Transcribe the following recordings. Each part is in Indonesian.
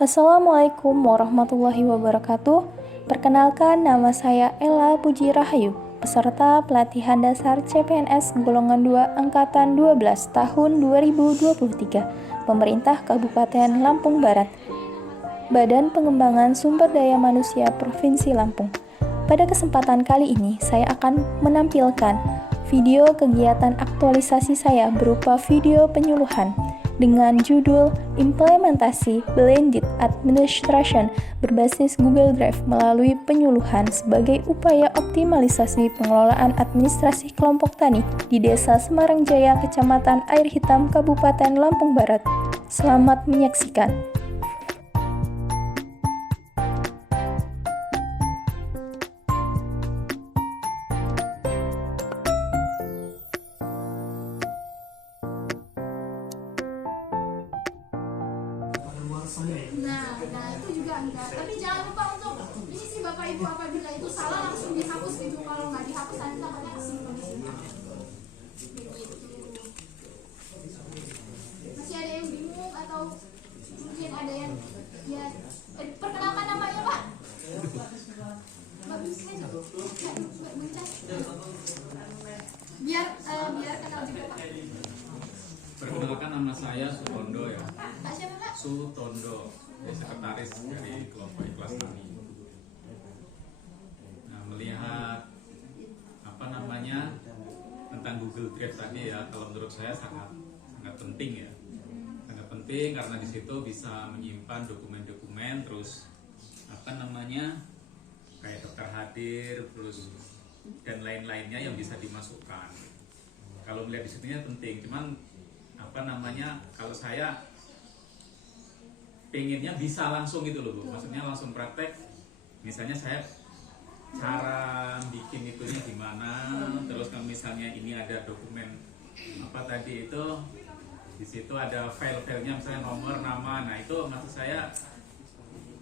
Assalamualaikum warahmatullahi wabarakatuh. Perkenalkan, nama saya Ella Puji Rahayu, peserta pelatihan dasar CPNS golongan 2 angkatan 12 tahun 2023, Pemerintah Kabupaten Lampung Barat, Badan Pengembangan Sumber Daya Manusia Provinsi Lampung. Pada kesempatan kali ini, saya akan menampilkan video kegiatan aktualisasi saya berupa video penyuluhan dengan judul Implementasi Blended Administration berbasis Google Drive melalui penyuluhan sebagai upaya optimalisasi pengelolaan administrasi kelompok tani di Desa Semarang Jaya, Kecamatan Air Hitam, Kabupaten Lampung Barat. Selamat menyaksikan. Nah itu juga enggak. Tapi jangan lupa untuk ini sih Bapak Ibu, apabila itu salah langsung dihapus gitu. Kalau nggak dihapus nanti takutnya kesimpan di sini. Begitu. Masih ada yang bingung atau mungkin ada yang ya perkenalkan namanya Pak. Bagus aja. Nggak mencas. Biar kenal juga Pak. Perkenalkan, nama saya Sutondo ya. Pak siapa Pak? Sutondo, sekretaris dari kelompok Ikhlas Tani. Nah, melihat tentang Google Drive tadi ya, kalau menurut saya sangat penting ya. Sangat penting karena di situ bisa menyimpan dokumen-dokumen, terus kayak daftar hadir, terus dan lain-lainnya yang bisa dimasukkan. Kalau melihat di situnya penting, cuman kalau saya pengennya bisa langsung gitu loh Bu, maksudnya langsung praktek. Misalnya saya cara bikin itunya gimana, terus kalau misalnya ini ada dokumen di situ ada file-filenya, misalnya nomor, nama. Nah itu maksud saya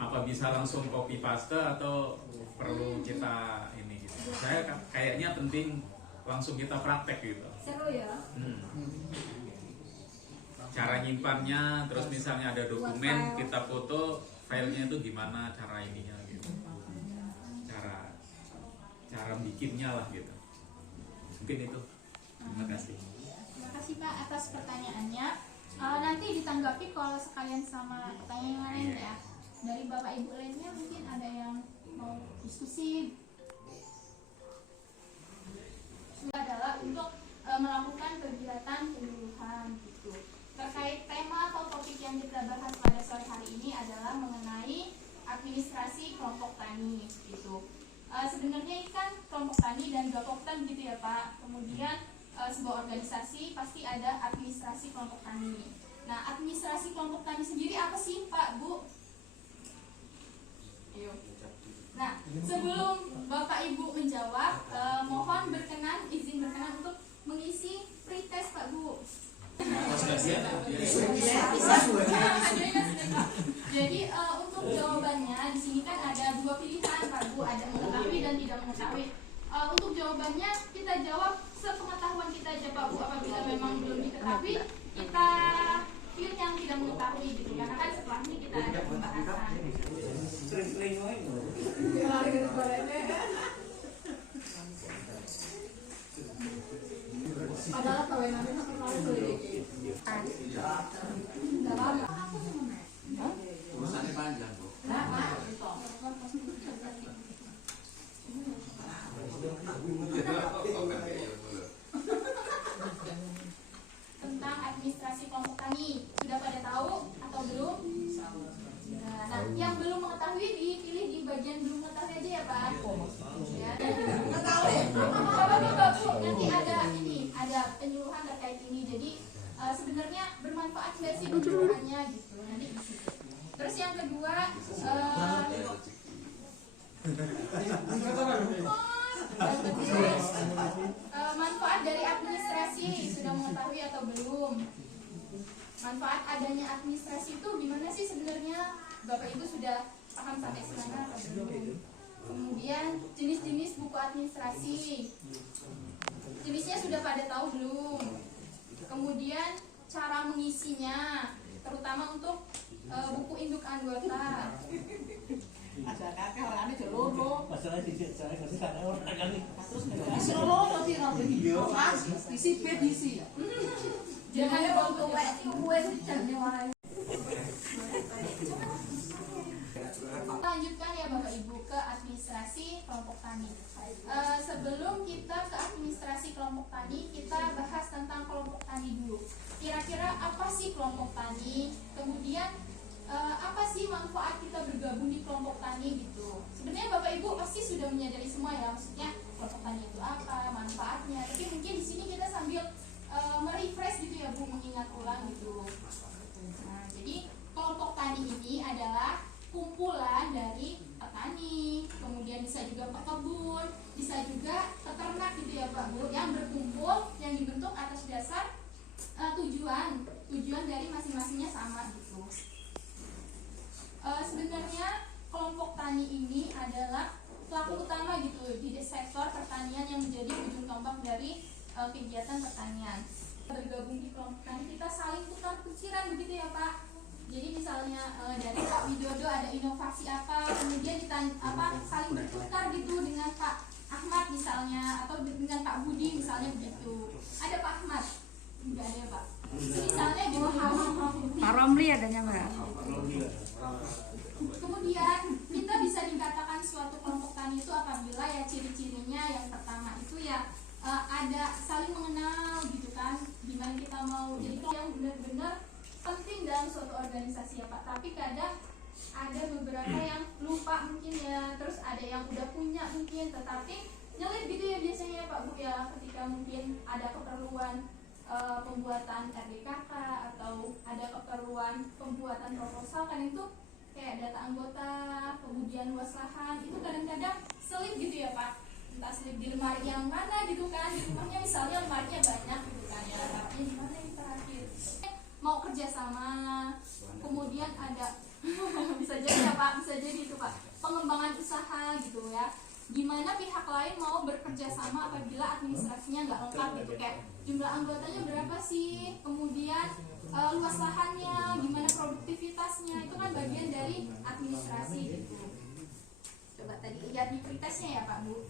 apa bisa langsung copy paste atau perlu kita ini gitu. Saya kayaknya penting langsung kita praktek gitu. Seru ya. Cara nyimpannya, terus misalnya ada dokumen kita foto filenya itu gimana cara ininya gitu, cara bikinnya lah gitu. Mungkin itu. Terima kasih. Terima kasih Pak atas pertanyaannya. Nanti ditanggapi kalau sekalian sama pertanyaan yang lain ya. Dari Bapak Ibu lainnya mungkin ada yang mau diskusi. Adalah untuk melakukan kegiatan penyuluhan gitu. Terkait tema atau topik yang kita bahas pada sore hari ini adalah mengenai administrasi kelompok tani gitu. Sebenarnya ini kan kelompok tani dan gapoktan gitu ya Pak. Kemudian sebuah organisasi pasti ada administrasi kelompok tani. Nah, administrasi kelompok tani sendiri apa sih Pak, Bu? Ayo. Nah, sebelum Bapak Ibu menjawab, mohon izin berkenan untuk mengisi pretest Pak, Bu. Jadi untuk jawabannya di sini kan ada dua pilihan Pak Bu, ada mengetahui dan tidak mengetahui. Untuk jawabannya kita jawab sepengetahuan kita aja Pak Bu. Apabila memang belum diketahui, kita pilih yang tidak mengetahui gitu. Karena kan setelah ini kita ada pembahasan. Adalah kawenannya satu kali beli. Urusannya panjang Bu. Tentang administrasi kelompok tani sudah pada tahu atau belum? Nah, yang belum mengetahui dipilih di bagian belum mengetahui aja ya Pak. Ya. Nanti ada penyuluhan terkait ini. Jadi sebenarnya bermanfaat nggak sih penyuluhannya gitu? Nanti di situ. Terus yang kedua, manfaat dari administrasi sudah mengetahui atau belum? Manfaat adanya administrasi itu gimana sih sebenarnya? Bapak Ibu sudah paham sampai sana atau belum? Kemudian jenis-jenis buku administrasi, jenisnya sudah pada tahu belum? Kemudian cara mengisinya, terutama untuk buku induk anggota. Ada kakek orangnya jelolo. Masalah di saya kasih karena orang kan Terus isi lolo sih nggak beli. Mas, isi bed isi. Jangan bawa kue jangan warai. Lanjutkan ya Bapak Ibu ke administrasi kelompok tani. Sebelum kita ke administrasi kelompok tani, kita bahas tentang kelompok tani dulu. Kira-kira apa sih kelompok tani? Kemudian apa sih manfaat kita bergabung di kelompok tani gitu? Sebenarnya Bapak Ibu pasti sudah menyadari semua ya, maksudnya kelompok tani itu apa, manfaatnya. Tapi mungkin di sini kita sambil merefresh gitu ya Bu, mengingat ulang gitu. Nah, jadi kelompok tani ini adalah kumpulan dari petani, kemudian bisa juga pekebun, bisa juga peternak gitu ya Pak Bu, yang berkumpul, yang dibentuk atas dasar tujuan dari masing-masingnya sama gitu. Sebenarnya kelompok tani ini adalah pelaku utama gitu di sektor pertanian yang menjadi ujung tombak dari kegiatan pertanian. Bergabung di kelompok tani kita saling tukar pikiran begitu ya Pak. Jadi misalnya dari Pak Widodo ada inovasi apa, kemudian saling bertukar gitu dengan Pak Ahmad misalnya, atau dengan Pak Budi misalnya begitu. Ada Pak Ahmad? Enggak ada ya Pak. Misalnya gitu. Pak Romli adanya Mbak. Kemudian kita bisa dikatakan suatu kelompok tani itu apabila ya ciri-cirinya yang pertama itu ya ada saling mengenal gitu kan, gimana kita mau jadi yang benar-benar penting dalam suatu organisasi ya Pak. Tapi kadang ada beberapa yang lupa mungkin ya, terus ada yang udah punya mungkin tetapi nyelip gitu ya biasanya ya Pak Bu ya, ketika mungkin ada keperluan pembuatan RDKK atau ada keperluan pembuatan proposal kan, itu kayak data anggota, kemudian luas lahan, itu kadang-kadang selip gitu ya Pak, entah selip di lemari yang mana gitu kan, di rumahnya misalnya lemarinya banyak gitu kan ya, tapi di mana yang terakhir mau kerjasama, kemudian ada bisa jadi ya Pak, bisa jadi itu Pak, pengembangan usaha gitu ya, gimana pihak lain mau bekerja sama apabila administrasinya nggak lengkap gitu, kayak jumlah anggotanya berapa sih, kemudian luas lahannya, gimana produktivitasnya, itu kan bagian dari administrasi gitu. Coba tadi lihat di pretestnya ya Pak Bu.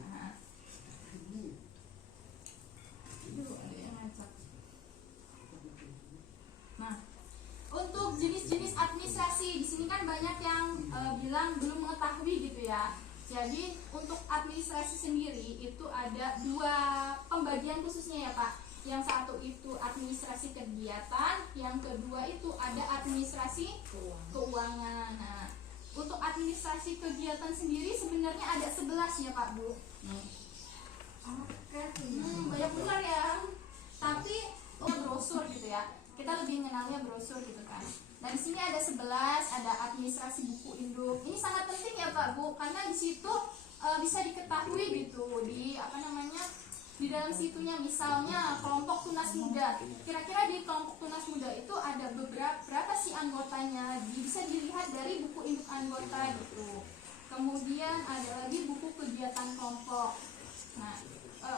Nah. Nah, untuk jenis-jenis administrasi di sini kan banyak yang bilang belum mengetahui gitu ya. Jadi untuk administrasi sendiri itu ada dua pembagian khususnya ya Pak. Yang satu itu administrasi kegiatan, yang kedua itu ada administrasi keuangan. Nah, untuk administrasi kegiatan sendiri sebenarnya ada 11 ya Pak Bu. Banyak benar ya. Tapi brosur gitu ya. Kita lebih mengenalnya brosur gitu kan. Nah di sini ada 11, ada administrasi buku induk. Ini sangat penting ya Pak Bu, karena di situ bisa diketahui gitu di dalam situnya, misalnya kelompok tunas muda. Kira-kira di kelompok tunas muda itu ada berapa sih anggotanya? Bisa dilihat dari buku induk anggota gitu. Kemudian ada lagi buku kegiatan kelompok. Nah,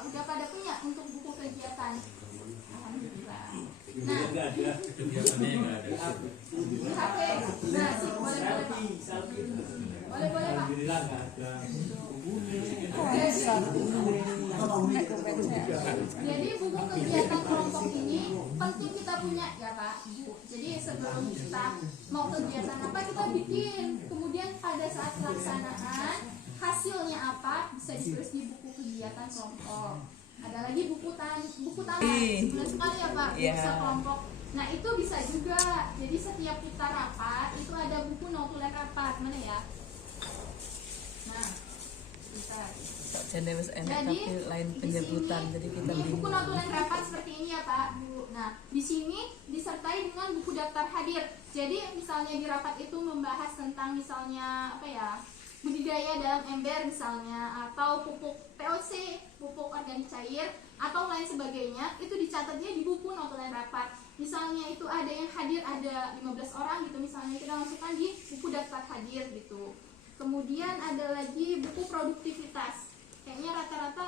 udah pada punya untuk buku kegiatan. Alhamdulillah. Nah, Kegiatannya nggak ada. Oke, nah sih boleh Pak. Boleh Pak. Jadi buku kegiatan kelompok ini penting kita punya ya Pak. Jadi sebelum kita mau kegiatan apa kita bikin, kemudian pada saat pelaksanaan hasilnya apa bisa ditulis di buku kegiatan kelompok. Ada lagi buku taman sebulan sekali ya Pak, bisa kelompok. Nah itu bisa juga. Jadi setiap kita rapat itu ada buku notulen rapat, mana ya? Nah, bisa. Jadi Jadi lain penyebutan, jadi kita ini buku notulen rapat seperti ini ya Pak Bu. Nah di sini disertai dengan buku daftar hadir. Jadi misalnya di rapat itu membahas tentang misalnya apa ya, budidaya dalam ember misalnya, atau pupuk POC, pupuk organik cair, atau lain sebagainya, itu dicatatnya di buku notulen rapat. Misalnya itu ada yang hadir ada 15 orang gitu, misalnya kita masukkan di buku daftar hadir gitu. Kemudian ada lagi buku produktivitas. Kayaknya rata-rata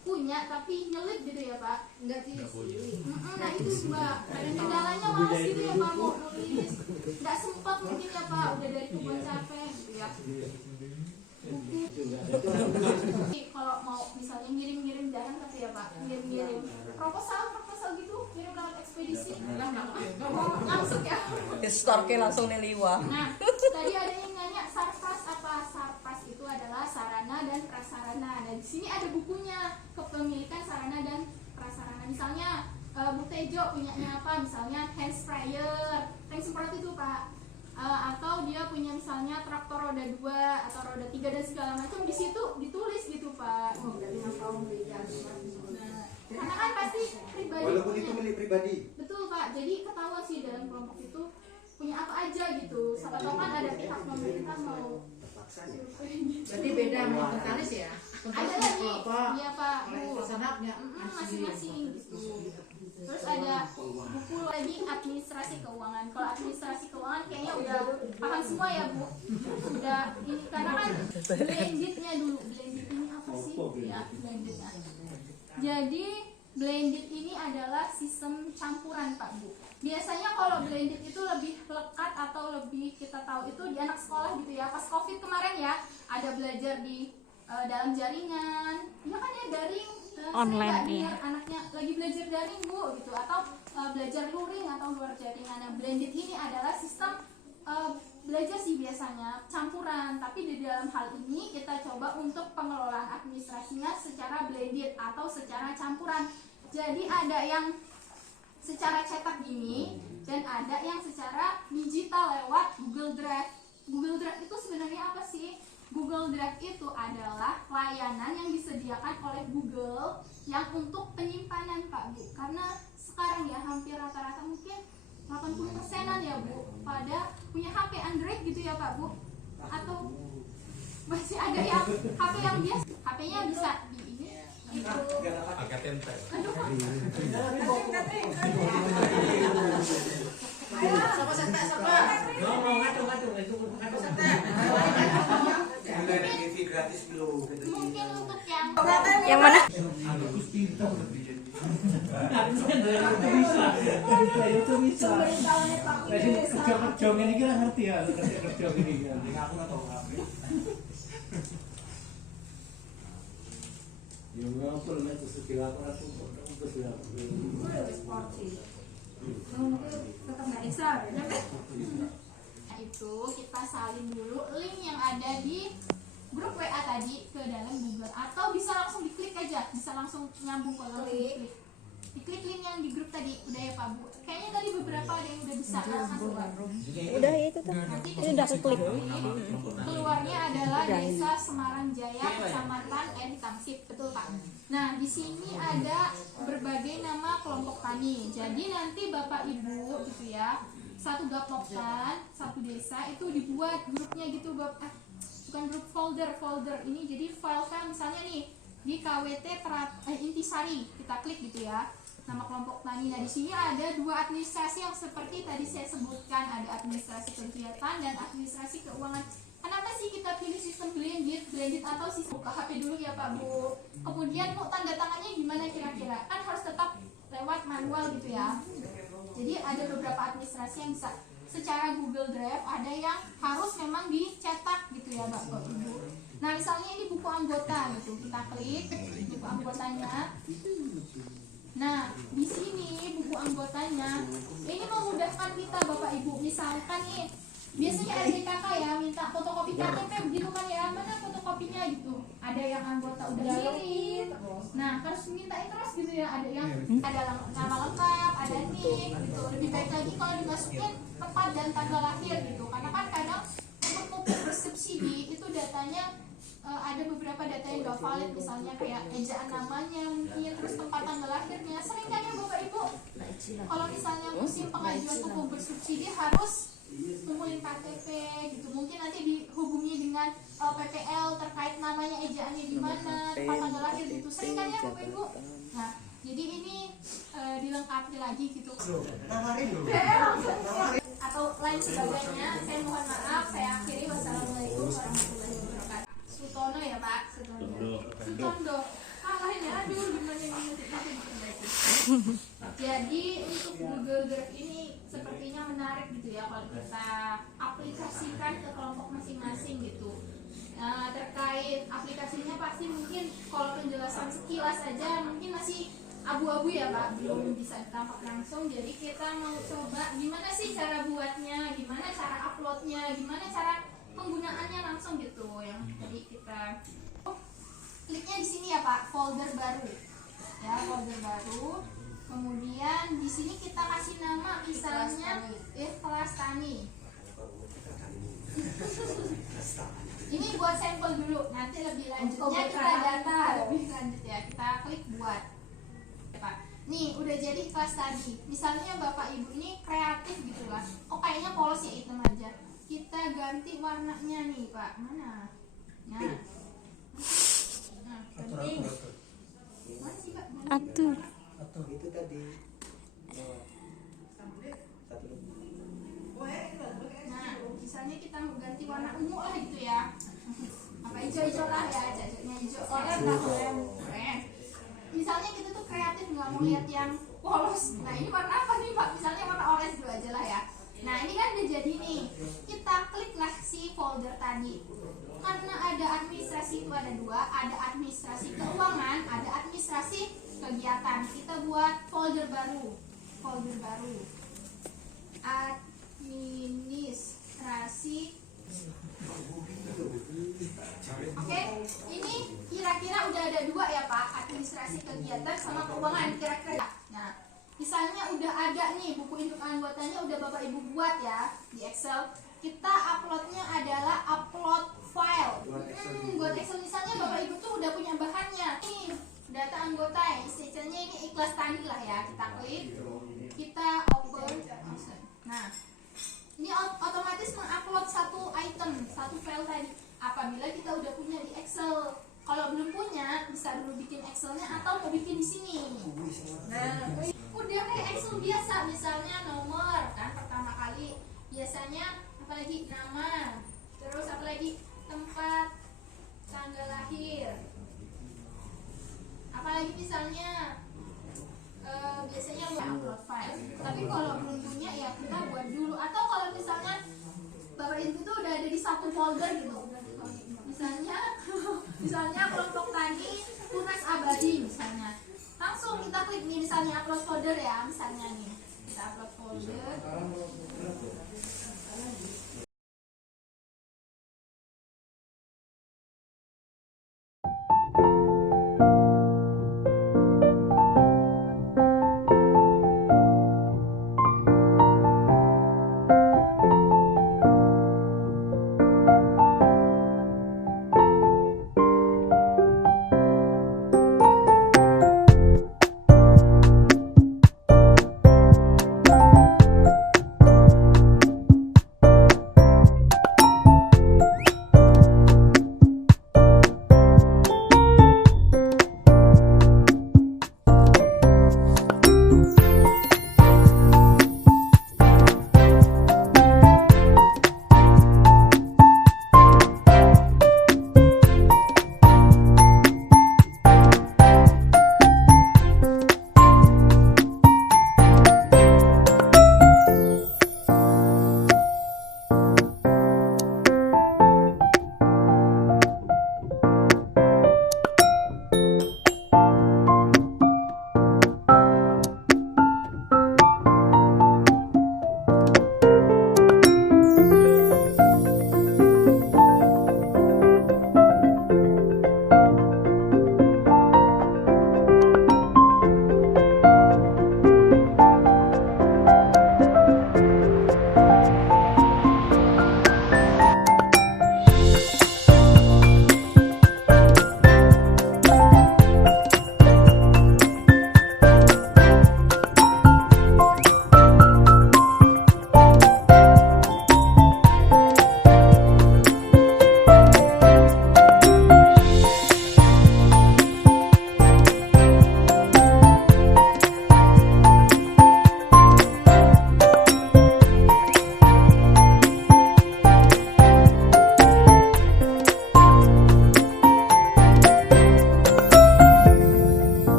punya tapi nyelip gitu ya Pak? Enggak sih. Nah itu Mbak, kadang kendalanya malas gitu ya Pak mau nulis, nggak sempat mungkin ya Pak, udah dari kebun capek gitu ya. Kalau mau misalnya ngirim-ngirim jarang tapi ya Pak, ngirim-ngirim proposal gitu, kirim lewat ekspedisi, langsung ya. Storke langsung neliwa. Nah, tadi ada yang nanya Sarpas apa? Sarpas itu adalah sarana dan prasarana. Nah, di sini ada bukunya kepemilikan sarana dan prasarana. Misalnya Bu Tejo punyanya apa? Misalnya hand sprayer, tank semprot itu Pak. Atau dia punya misalnya traktor roda 2 atau roda 3 dan segala macam, di situ ditulis gitu Pak. Oh, berarti kamu belajar. Nah, karena kan pasti pribadi. Walaupun itu milik pribadi. Betul Pak. Jadi ketahuan sih dalam kelompok itu punya apa aja gitu. Siapa tahu kan ada pihak pemerintah mau survei gitu. Berarti beda sama inventaris ya? Ada lagi, iya Pak. Pesanapnya Masing-masing gitu. Terus ada buku lagi administrasi keuangan. Kalau administrasi keuangan kayaknya udah paham semua ya Bu. Udah ini karena kan blendednya dulu. Blended ini apa sih? Ya blendednya. Jadi blended ini adalah sistem campuran Pak Bu. Biasanya kalau blended itu lebih lekat atau lebih kita tahu itu di anak sekolah gitu ya. Pas COVID kemarin ya ada belajar di dalam jaringan. Ya kan ya daring. Online ya. Anaknya lagi belajar daring Bu gitu atau belajar luring atau luar jaringan. Nah, blended ini adalah sistem belajar sih biasanya campuran, tapi di dalam hal ini kita coba untuk pengelolaan administrasinya secara blended atau secara campuran. Jadi ada yang secara cetak gini dan ada yang secara digital lewat Google Drive. Google Drive itu sebenarnya apa sih? Google Drive itu adalah layanan yang disediakan oleh Google yang untuk penyimpanan Pak Bu. Karena sekarang ya hampir rata-rata mungkin 80%-an ya Bu pada punya HP Android gitu ya Pak Bu. Atau masih ada yang HP yang biasa, HP-nya bisa di ini gitu. Agak tempel. Aduh Pak. Siapa santai siapa? Gratis belum. Mungkin untuk yang Yang mana? Itu bisa. Kerja ini kan ngerti ya, kerja ini kan. Aku nggak tahu apa. Ya nggak perlu nanti sekilas aku bersiap. Nah itu kita salin dulu link yang ada di grup WA tadi ke dalam Google atau bisa langsung diklik aja, bisa langsung nyambung kalau diklik link yang di grup tadi. Udah ya Pak Bu, kayaknya tadi beberapa ada yang udah bisa langsung Pak. Udah ya itu tuh. Nanti Ini udah keklik. keluarnya adalah Desa Semarang Jaya, Kecamatan Eri Tamsip, betul Pak. Nah di sini ada berbagai nama kelompok tani. Jadi nanti Bapak Ibu gitu ya, satu gapoktan, satu desa itu dibuat grupnya gitu Bapak. Bukan grup folder ini, jadi file misalnya nih di KWT Intisari, kita klik gitu ya nama kelompok tani. Nah di sini ada dua administrasi yang seperti tadi saya sebutkan, ada administrasi kegiatan dan administrasi keuangan. Kenapa sih kita pilih sistem blended atau sistem buka HP dulu ya Pak Bu? Kemudian mau tanda tangannya gimana kira-kira? Kan harus tetap lewat manual gitu ya. Jadi ada beberapa administrasi yang bisa secara Google Drive, ada yang harus memang dicetak gitu ya Bapak Ibu. Nah misalnya ini buku anggota gitu, kita klik buku anggotanya. Nah di sini buku anggotanya ini memudahkan kita Bapak Ibu. Misalkan nih biasanya RDKK ya minta fotokopi KTP begitu kan ya, mana fotokopinya gitu. Ada yang anggota udah kirim, nah harus mintain terus gitu ya. Ada yang ada nama lengkap, ada nik gitu. Lebih baik lagi kalau dimasukin tempat dan tanggal lahir gitu, karena kan kadang untuk pupuk bersubsidi itu datanya ada beberapa data yang gak valid, misalnya kayak ejaan namanya mungkin, terus tempat tanggal lahirnya. Sering kan ya Bapak Ibu kalau misalnya musim pengajuan pupuk bersubsidi harus kumpulin KTP gitu, mungkin nanti dihubungi dengan PPL terkait namanya, ejaannya di mana, tempat tanggal lahir gitu. Sering kan ya Bapak Ibu. Nah jadi ini dilengkapi lagi gitu atau lain sebagainya. Saya mohon maaf, saya akhiri. Wassalamualaikum warahmatullahi wabarakatuh. Sutono ya Pak, Sutondo. Lain ya, aduh. Jadi untuk Google Drive ini sepertinya menarik gitu ya kalau kita aplikasikan ke kelompok masing-masing gitu. Terkait aplikasinya pasti mungkin kalau penjelasan sekilas aja mungkin masih abu-abu ya Pak, belum bisa ditangkap langsung. Jadi kita mau coba gimana sih cara buatnya, gimana cara uploadnya, gimana cara penggunaannya langsung gitu. Yang jadi kita kliknya di sini ya Pak, folder baru ya, folder baru. Kemudian di sini kita kasih nama misalnya Ikhlas Tani. Ini buat sampel dulu, nanti lebih lanjutnya kita data lebih lanjut ya. Kita klik buat. Pak, nih udah jadi Ikhlas Tani. Misalnya Bapak Ibu ini kreatif gitu lah. Oh kayaknya polos ya, hitam aja. Kita ganti warnanya nih Pak. Mana? Nah, ganti. Mana sih Pak? Atur. Itu tadi. Nah, misalnya kita mau ganti warna ungu lah gitu ya. Apa hijau-hijau lah ya, cacatnya hijau. Keren. Misalnya kita tuh kreatif nggak mau lihat yang polos. Nah ini warna apa nih Pak? Misalnya warna orange dulu aja lah ya. Nah ini kan udah jadi nih. Kita klik lah si folder tadi. Karena ada administrasi itu ada dua, ada administrasi keuangan, ada administrasi kegiatan. Kita buat folder baru. Folder baru. Administrasi. Oke, ini kira-kira udah ada dua ya Pak, administrasi kegiatan sama keuangan kira-kira. Nah, misalnya udah ada nih buku induk anggotanya udah Bapak Ibu buat ya di Excel. Kita uploadnya adalah upload file. Buat Excel misalnya Bapak Ibu tuh udah punya bahannya. Nih data anggota ya, istilahnya ini Ikhlas Tani lah ya. Kita klik, kita open. Nah, ini otomatis mengupload satu item, satu file tadi. Apabila kita udah punya di Excel, kalau belum punya bisa dulu bikin Excelnya atau mau bikin di sini. Nah, udah kayak Excel biasa, misalnya nomor kan pertama kali, biasanya apalagi nama, terus apalagi tempat tanggal lahir, apalagi misalnya biasanya upload file. Tapi kalau belum punya ya kita buat dulu. Atau kalau misalnya Bapak Ibu itu udah ada di satu folder gitu. Misalnya kelompok tani tunas abadi misalnya. Langsung kita klik nih misalnya upload folder ya, misalnya nih. Kita upload folder.